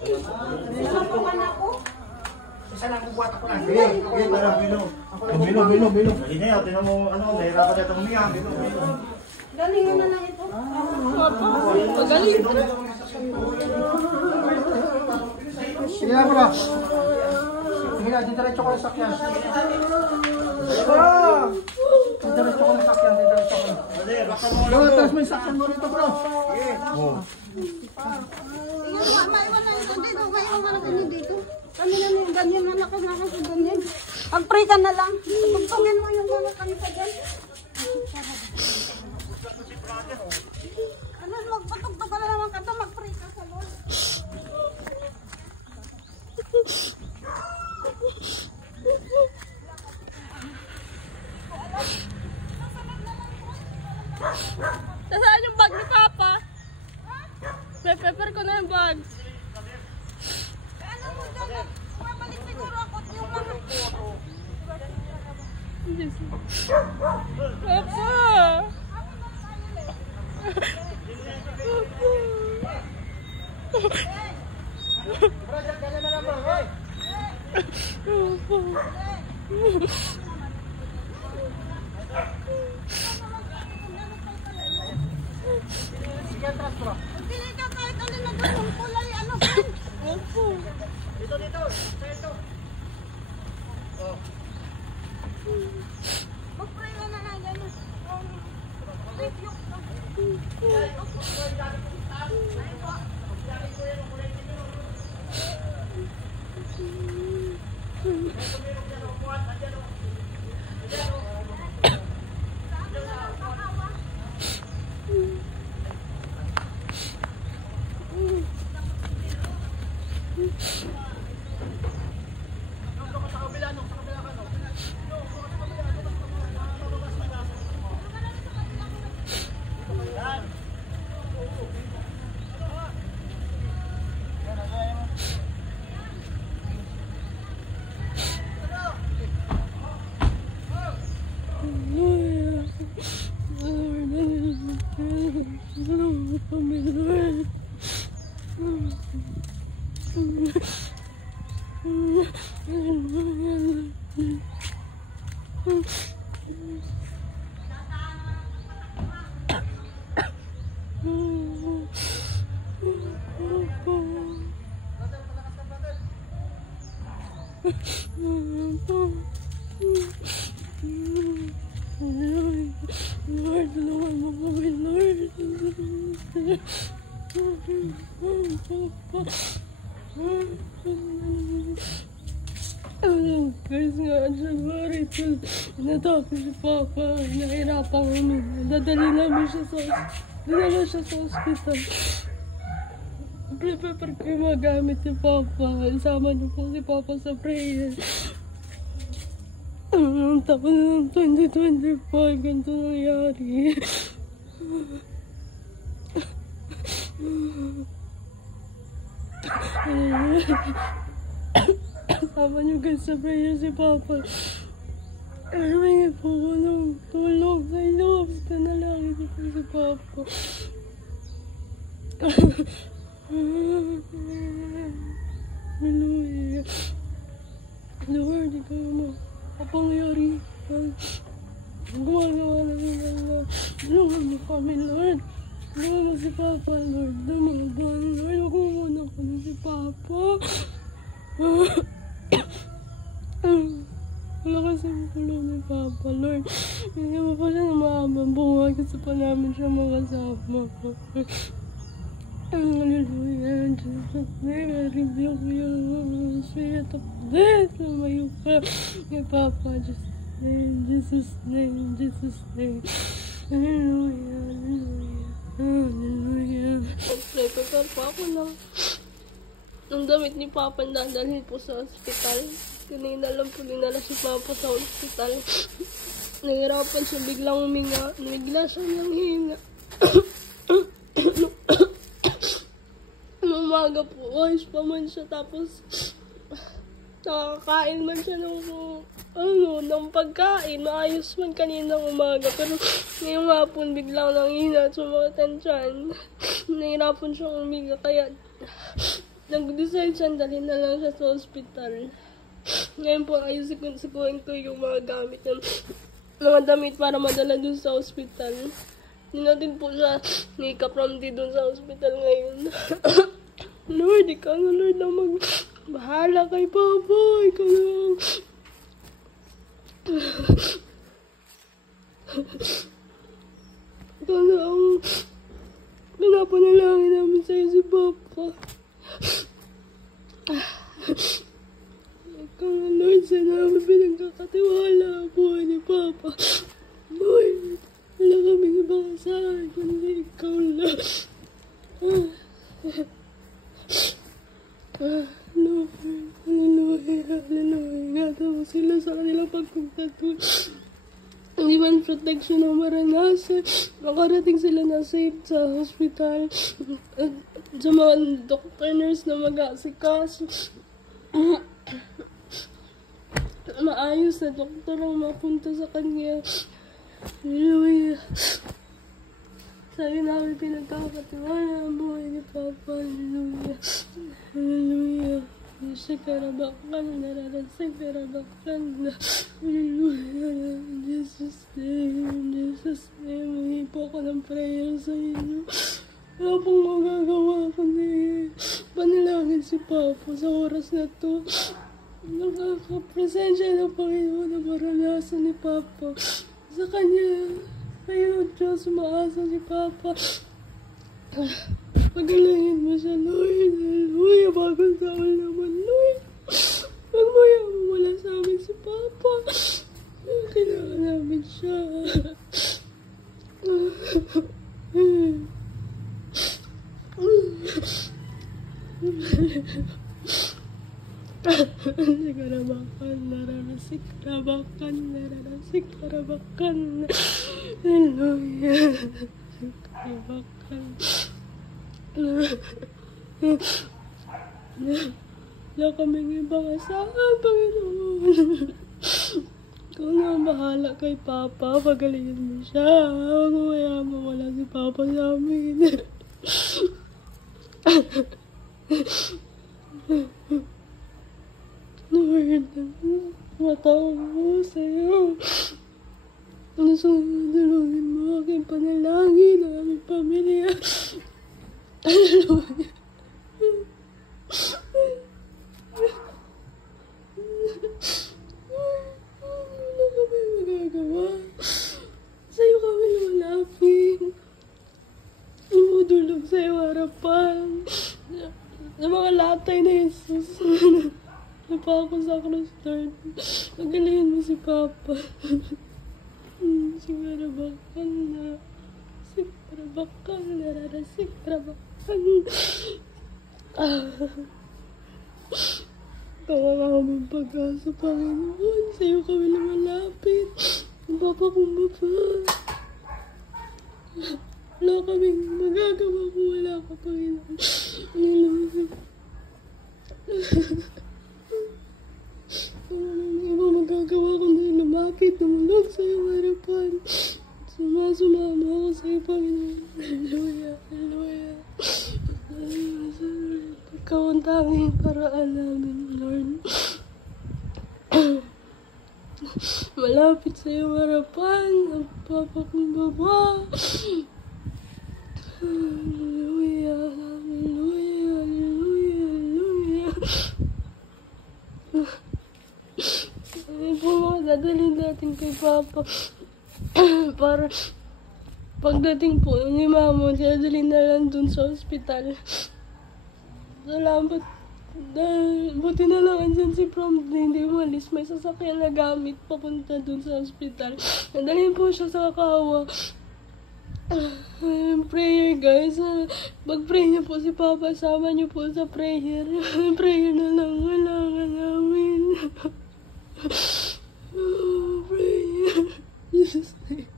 Nilalapukan ako. Isa lang kung buhat ako lang. Sige, para Bilo. Bilo. Hindi na yun, tinan mo, nahirapan na itong niya. Bilo. Galingan na lang ito. Magaling. Sige na bro. Sige na, didiretso ko na sakyan. Didiretso ko na sakyan, didiretso ko na. Bro, tapos may sakyan mo rito bro. Sige. Maiwan na ito dito. Maiwan na ito dito. Kami na yung ganyan na lakas sa ganyan. Mag-pray ka na lang. Pagpangin mo yung mga kanita dyan. Ano, magpatugtog ka na naman ka ito. Mag-pray ka sa Lord. Nasaan yung bag ni Papa? Prepare ko na yung bag. Ano mo dyan? Mabalik siguro ako yung mga... Papa! Bro, ganyan na lang bro. Hey! Sige, atras bro. Pili ka kahit alin na doon yung kulay ano saan? Opo. Dito. Dito. Oh. Mag-pray ka na lang gano'n. Lord, tulungan mo kami, Lord. Guys nga, siya Lord. Natapos si Papa. Nahirapan kami. Dadali namin siya sa hospital. Prepare ko yung mga gamit ni Papa. Isama niyo po si Papa sa prayer. Ang taon ng 2025, ganito nangyari. Sama niyo guys sa prayer si Papa. May po ko ng tulong sa inyo. Panalangin niyo po si Papa. Hallelujah. Lord, ikaw mo. Kapangyari. Gumagawa namin ang tulungan mo kami, Lord. Tulungan mo si Papa, Lord. Dumagan, Lord. Huwag mo muna kami si Papa. Wala kasi ang tulong ni Papa, Lord. Hindi mo pa siya na mahabang buhay kasi pa namin siya makasama. Hallelujah. In Jesus' name, I rebuke you. Spirit of death. Lumayo ka kay Papa. In Jesus' name. Hallelujah. Hallelujah. Prepare po ako ng damit ni Papa na dadalhin po sa ospital. Kanina lang po dinala si Papa sa ospital. Nahirapan siya biglang huminga. Nagla siya ng hinga. Umaga po, ayos pa man siya, tapos nakakain man siya ng pagkain, maayos man kaninang umaga, pero ngayong hapon biglang nanghina at sumakit ang tiyan. Nahirapan siyang umiga, kaya nag-decide siya, dalhin na lang siya sa ospital. Ngayon po, ayusikuin ko yung mga gamit ng mga damit para madala dun sa ospital. Hindi natin po siya ni Kapramdi dun sa ospital ngayon. Lord, ikaw na Lord na bahala kay Papa. Ikaw na. Ikaw na ang pinapanalangin namin sa'yo si Papa. Ikaw na Lord, sa namin pinagkakatiwala ang buhay ni Papa. Lord, wala kaming ibang asahan kundi ikaw lang. Lord, hallelujah, hallelujah. Ingatan mo sila sa kanilang pagpagtatuloy. Hindi man protection ang maranasan. Makarating sila na safe sa hospital. At sa mga doctor, nurse na mag-aasikaso. Maayos na doktor ang mapunta sa kanya. Hallelujah. Sabi namin pinagkakatiwala ang buhay ni Papa. Hallelujah. Hallelujah. Siya karabakan, nararasang karabakan na. Hallelujah. In Jesus' name, in Jesus' name, mahingi po ako ng prayer sa inyo. Wala pong magagawa kundi panalangin si Papa sa oras na to. Nakakapresensya ng Panginoon na maranasan ni Papa. Sa kanya, kayo Diyos, umaasa si Papa. Pagalangin mo siya, Lord. Hallelujah. Bagong taon naman, Lord. Huwag mo yan, wala sa amin si Papa. Kailangan namin siya. Karabakan, nararasik, karabakan, nararasik, karabakan. Hallelujah. Karabakan. Wala kaming ibang asahan, Panginoon. Ikaw na ang bahala kay Papa. Pagalingin mo siya. Huwag mo kaya mawala si Papa sa amin. Lord, matawag mo sa'yo. Nasunod-dulungin mo aking panalangin ng aming pamilya. Hallelujah. Wala kami magagawa. Sa'yo kami lumalapit. Umudulog sa'yo harapan. Sa mga latay na Jesus. Napako sa cross, Lord. Pagalingin mo si Papa. Sigarabakan na. Sigarabakan. Nararasigrabakan. Tawa kaming pag-asa, Panginoon. Sa'yo kami lumalapit. Ang Papa kong Baba. Wala kaming magagawa kung wala ka, Panginoon. Hallelujah. Hindi mo magagawa kundi lumapit, tumulog sa iyong harapan. Sumasumama ako sa iyo, Panginoon. Hallelujah, hallelujah. Ikaw ang tanging paraan namin, Lord. Malapit sa iyong harapan, ang Papa kong Baba. Hallelujah, hallelujah, hallelujah, hallelujah. Ano po mga dadalhin natin kay Papa para pagdating po ni Mama, dadalhin na lang dun sa ospital. Salamat. Buti na lang andyan si Prom, hindi umalis. May sasakyan na gamit papunta dun sa ospital. Nadalhin po siya sa Kawa. Prayer guys. Mag-pray niyo po si Papa. Sama niyo po sa prayer. Prayer na lang kailangan namin. Prayer. Jesus name.